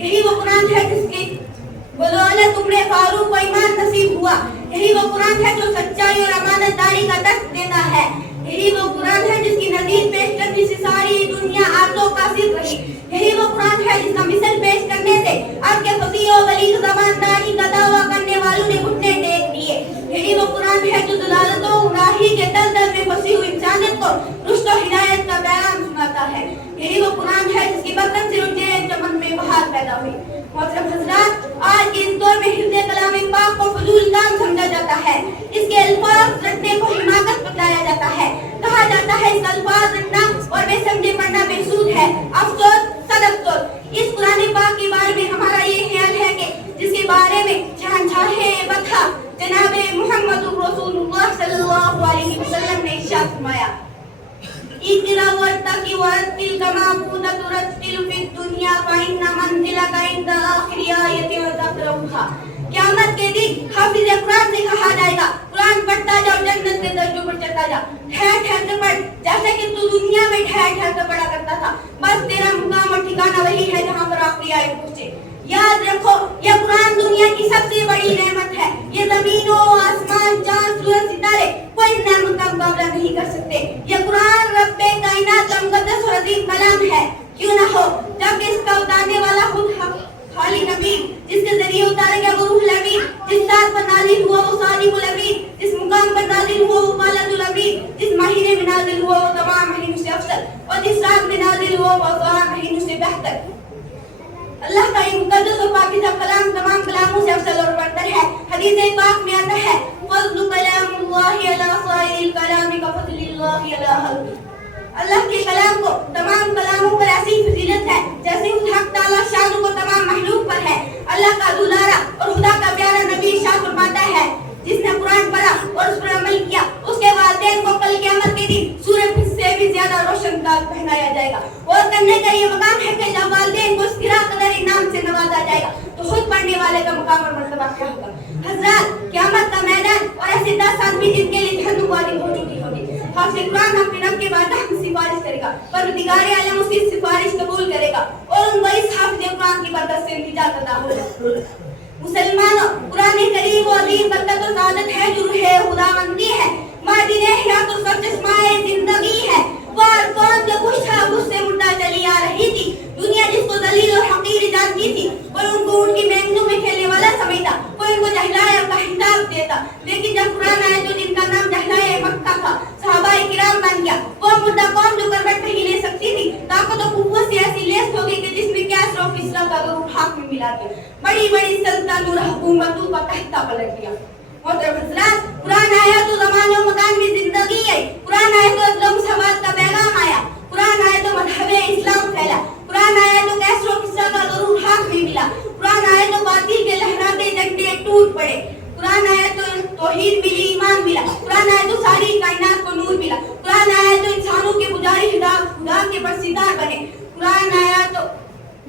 यही वो कुरान है जिसकी बदौलत तुमने फारूक को ईमान नसीब हुआ। यही वो कुरान है जो सच्चाई और अमानतदारी का दर्स देता है। यही वो कुरान है जिसकी नज़ीर पेश करने से सारी दुनिया आरज़ो कासिर रही। यही वो कुरान है जिसका मिसल पेश करने से आपके फकीह और वली ज़बानदारी का दावा करने वालों ने घुटने टेक दिए। यही वो कुरान है जो दलालतों गुमराही के दलदल में फंसी हुई इंसानियत को रुश्द और हिदायत का पैगाम सुनाता है। यही वो कुरान है जिसकी बरकत से उनके चमन में बहार पैदा हुई। मोहतरम हज़रात, आज के इस दौर में हिफ्ज़े कलाम पाक को फजूल काम समझा जाता है। इसके अल्फाज रटने को हिमाकत बताया जाता है। कहा जाता है इस अल्फाज रटना और बेसमझे पढ़ना बेसूद है। अफसोस सदअफसोस, इस कुरान पाक के बारे में हमारा ये ख्याल है कि जिसके बारे में शहंशाहे बता जनाबे मुहम्मद रसूलुल्लाह सल्लल्लाहु अलैहि वसल्लम ने इरशाद फरमाया, इक़रा वर्तक़ि वरत्तिल कमा कूनत तुरत्तिल फिद दुनिया फ़इन्ना मंज़िलका इंदा आखिरी आयतिन तक़रऊहा। क़यामत के दिन हाफिज़ कुरान से कहा जाएगा, कुरान पढ़ता जाओ, जन्नत के दर्जों पर चढ़ता जा, ठहर ठहर कर पढ़, जैसे कि तू दुनिया में ठहर ठहर कर पढ़ा करता था। बस तेरा मुकाम और ठिकाना वही है जहाँ पर आखिरी आयत पहुंचे। याद रखो, यह कुरान दुनिया की सबसे बड़ी नेमत है। ये जमीनों, आसमान, चांद, सूरज, सितारे कोई नेमत का मुकाबला नहीं कर सकते। यह कुरान रब्बे कायनात का मुक़द्दस और अज़ीम कलाम है। क्यों ना हो, जब इसका उतारने वाला खुद खाली नबी, जिसके जरिए उतारा गया वो रूहुल अमीन, जिस रात पर नाज़िल हुआ वो सादिकुल अमीन, जिस मुकाम पर नाज़िल हुआ वो बालदुल अमीन, जिस महीने में नाज़िल हुआ वो तमाम महीनों से अफजल, और जिस रात में नाज़िल हुआ वो तमाम महीनों से बेहतर। अल्लाह का ये मुक़द्दस और पाकीज़ा कलाम तमाम कलामों से अफजल और बरतर है। हदीस पाक में आता है, फ़ज़्लु कलामुल्लाहि अला साइरिल कलामि कफ़ज़लिल्लाहि अला हल्क़ि। अल्लाह के कलाम को तमाम कलामों पर ऐसी फजीलत है जैसे उस हक ताला शान को तमाम महलूक पर है। अल्लाह का दुलारा और खुदा का प्यारा नबी इरशाद फरमाता है, जिसने कुरान पढ़ा और उस पर अमल किया, उसके वालिदैन को कल क़यामत के दिन सूरज से भी ज्यादा रोशन ताज पहनाया जाएगा। और करने का ये मकाम है कि जब वालिदैन को सिरा कदर इनाम से नवाजा जाएगा तो खुद पढ़ने वाले का मकाम और मर्तबा क्या होगा। हज़रात, क़यामत का मैदान और ऐसे 10 आदमी जिनके लिए जहन्नुम वाली हो चुकी होगी। हाफ़िज़ कुरान अपने रब के बारगाह में सिफारिश करेगा, परवरदिगार आलम उसकी सिफारिश कबूल करेगा और उन वही हाफ़िज़ कुरान की बरकत से निजात अता होगी। मुसलमानों, कुरान करीम वो अजीम बरकत और सादत है जो रूह खुदावंदी है, मादिने हयात और चश्माए जिंदगी है। वार कौन जो खुश था उससे मुर्दा चली आ रही थी। दुनिया जिसको दलील और हकीर जानती थी, कोई उनको उनकी मेंगनों में खेलने वाला समझता, कोई उनको जहलाया का हिसाब देता। लेकिन जब कुरान आया तो जिनका नाम जहलाया मक्का था, सहाबाए किराम बन गया। वो मुर्दा कौम जो करवट नहीं ले सकती थी, ताकत और कुव्वत से ऐसी लेस हो गई कि जिसमें कैसर और किसरा का हाथ में मिला के बड़ी बड़ी सल्तनत और हुकूमतों का तख्ता पलट दिया। मोहतरम हज़रात, कुरान आया तो ज़माने और मकान में जिंदगी आई। कुरान आया तो अदल मुसावात का पैगाम आया। कुरान आया तो मज़हब इस्लाम फैला। कुरान आया तो कैसर और किसरा का गरूर हाथ में मिला। कुरान आया तो बातिल के लहराते झंडे टूट पड़े। कुरान आया तो तौहीद मिली, ईमान मिला। कुरान आया तो सारी कायनात को नूर मिला। कुरान आया तो इंसानों के पुजारी खुदा के बरसीदार बने। कुरान आया तो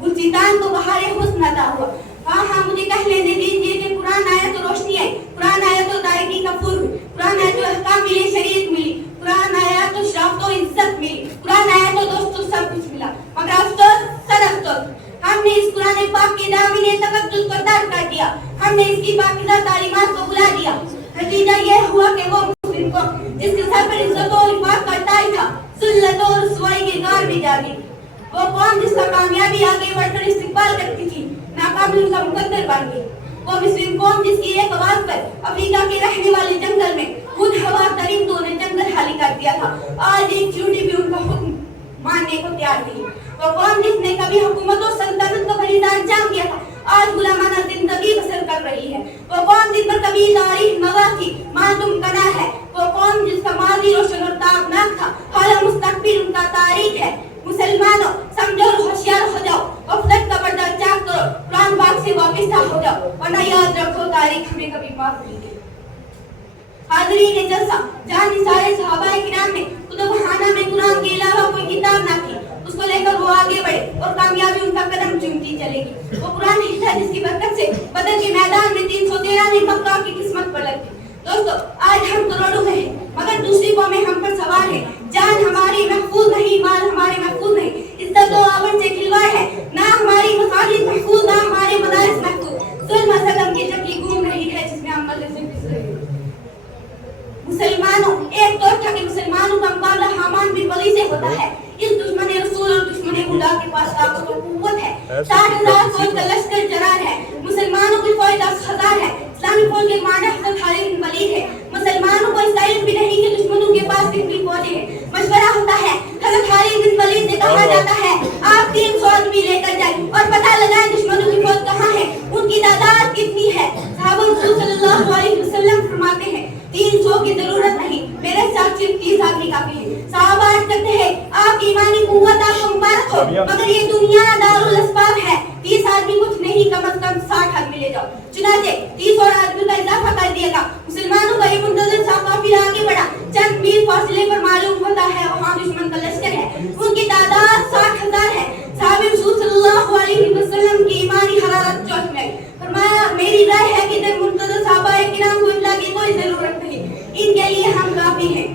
गुलचिस्तान को बहारे हुस्न अता हुआ। हाँ, मुझे कह लेने दीजिए कि कुरान आया तो रोशनी आई। कुरान आया तो दायगी का फूल। कुरान आया तो अहकाम मिले, शरीयत मिली। कुरान आया तो शराफ़त और इज्जत मिली। कुरान आया तो दोस्तों सब कुछ मिला। मगर अफसोस सदअफसोस, हमने इस कुरान पाक के दामिने तक़द्दुस को तर्क कर दिया। हमने इसकी पाकीज़ा तालीमात को भुला दिया। नतीजा यह हुआ कि वो मुस्लिम को जिसके सर पर इज्जत और इफ़ाक़ का ताज था, ज़िल्लत और रुसवाई के गार में जा गिरी। वो कौम जिसका कामयाबी आगे बढ़कर इस्तिक़बाल करती थी, नाकामी उसका मुकद्दर बन गई। वो मुस्लिम कौम जिसकी एक आवाज़ पर अफ्रीका के रहने वाले जंगल में खुद हवा परिंदों ने जंगल खाली कर दिया था, आज एक चींटी भी उनका हुक्म मानने को तैयार नहीं। वो कौम जिसने कभी हुकूमत और सल्तनत को फरीदा अंजाम दिया था, आज गुलामाना जिंदगी बसर कर रही है। वो कौम जिस पर कभी तारीख मवा थी, मातुम कना है। वो कौम जिसका माजी रोशन और ताबनाक था, हाल मुस्तकबिल उनका तारीख है। मुसलमानों, समझो और होशियार हो जाओ, गफलत का पर्दा चाक करो, कुरान पाक से वापस हो जाओ, वरना याद रखो तारीख हमें कभी माफ नहीं देगी। हाज़रीन जलसा, जहाँ सारे सहाबाए किराम ने कुतुबखाना में कुरान के अलावा कोई किताब ना थी, उसको लेकर वो आगे बढ़े और कामयाबी उनका कदम चूमती चलेगी। वो कुरान ही था जिसकी बरकत से बदर के मैदान में 313 ने मक्का की किस्मत पलट दी। दोस्तों, आज हम करोड़ों में हैं, मगर दूसरी कौमें हम पर सवार हैं। जान हमारी महफूज नहीं, माल हमारे महफूज नहीं, इज्जत और आबरू से खिलवाड़ है, ना हमारी मसाजिद महफूज होता है। इस दुश्मन रसूल और दुश्मन खुदा के पास ताकत और कुव्वत है। 60,000 फौज का लश्कर जरार है, मुसलमानों की फौज 10,000 है। इस्लामी फौज के कमांडर हज़रत खालिद बिन वलीद है। मुसलमानों को इस तारीफ भी नहीं कि दुश्मनों के पास कितनी फौजें हैं। मशवरा होता है, हज़रत खालिद बिन वलीद से कहा जाता है आप 300 आदमी लेकर जाएं और पता लगाएं दुश्मनों की फौज कहाँ है, उनकी तादाद कितनी है। सहाबा रसूल सल्लल्लाहु अलैहि वसल्लम फरमाते हैं 300 की जरूरत नहीं, मेरे साथ सिर्फ 30 आदमी काफी है। सहाबा अर्ज़ करते हैं आपकी ईमानी कुव्वत आपको मुबारक हो, मगर ये दुनिया दारुल अस्बाब है, 30 आदमी कुछ नहीं, कम से कम 60 आदमी ले जाओ। चुनांचे 30 और आदमी का इजाफा कर दिएगा। मुसलमानों का ये मुंतज़िर सा काफिला आगे बढ़ा। चंद मील फासले पर मालूम होता है वहाँ दुश्मन का लश्कर है, उनकी तादाद 60,000 है। सहाबा रसूल सल्लल्लाहु अलैहि वसल्लम की ईमानी हरारत जोश में फरमाया मेरी राय है कि इधर मुंतज़िर सहाबाए किराम को इत्तला की कोई जरूरत नहीं, इनके लिए हम काफी हैं।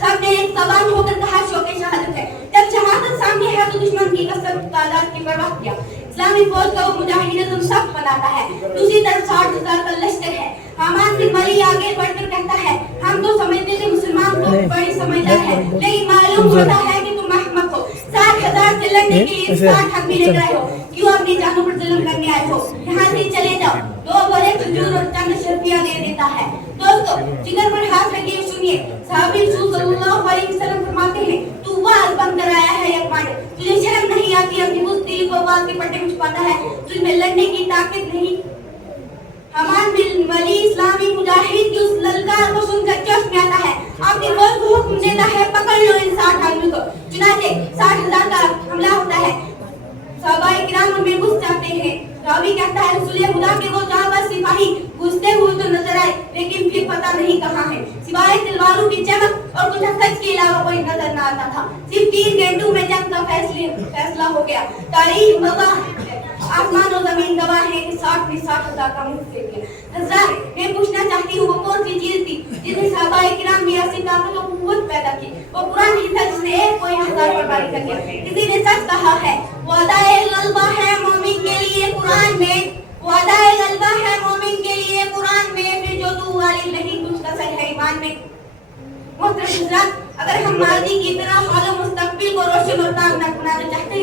सबने एक सवाल होकर कहा शौक़े शहादत है। जब शहादत सामने है तो दुश्मन की कसरत तादाद की परवाह किया। इस्लामी फौज का वो मुजाहिदीन सख्त बनाता है। दूसरी तरफ 60,000 का लश्कर है। हामान बिन वली आगे बढ़कर कहता है हम तो समझते थे मुसलमान तो बड़ी समझदार है, लेकिन मालूम होता है कि तुम अहमक हो। 60,000 से लड़ने के लिए 60 आदमी ले गए हो, क्यों अपनी जानों पर जुल्म करने आए हो? यहाँ से चले जाओ। 2 बोरे खजूर और चंद शर्फिया दे देता है। दोस्तों जिगर पर हाथ रखिए, सुनिए। सहाबी रसूल सल्लल्लाहु अलैहि वसल्लम फरमाते हैं तू वाज बंद कराया है यकमान, तुझे शर्म नहीं आती अपनी बुज़दिली को वाज के पट्टे में छुपाता है, तुझमें लड़ने की ताकत नहीं। हमान बिन वली इस्लामी मुजाहिद की उस ललकार को सुनकर जोश में आता है। अपनी फौज को हुक्म देता है पकड़ लो इन 60 आदमी को। चुनांचे 60,000 का हमला होता है। सहाबाए किराम उनमें घुस जाते हैं। रावी कहता है रसूल खुदा के वो जाबाज सिपाही घुसते हुए तो नजर आए, लेकिन फिर पता नहीं कहाँ है। सिवाय तलवारों की चमक और कुछ खच के अलावा कोई नजर न आता था। सिर्फ 3 घंटों में जंग का फैसला हो गया। तारीख गवाह, आसमान और जमीन गवाह है कि 60 में 60,000 का मुंह फेंक दिया। हज़रात मैं पूछना चाहती हूँ वो कौन सी चीज थी जिसने सहाबाए किराम में ऐसी ताकत और कुव्वत पैदा की? वो कुरान ही था जिसने एक को 1000 पर बारी कर दिया। किसी ने सच कहा है वादाए गलबा है मोमिन के लिए कुरान में, वादाए गलबा है मोमिन के लिए कुरान में, फिर जो तू वाली नहीं कुछ कसर है ईमान में। मोहतरम हज़रात अगर हम माजी की तरह हाल मुस्तकबिल को रोशन और कामयाब बनाना चाहते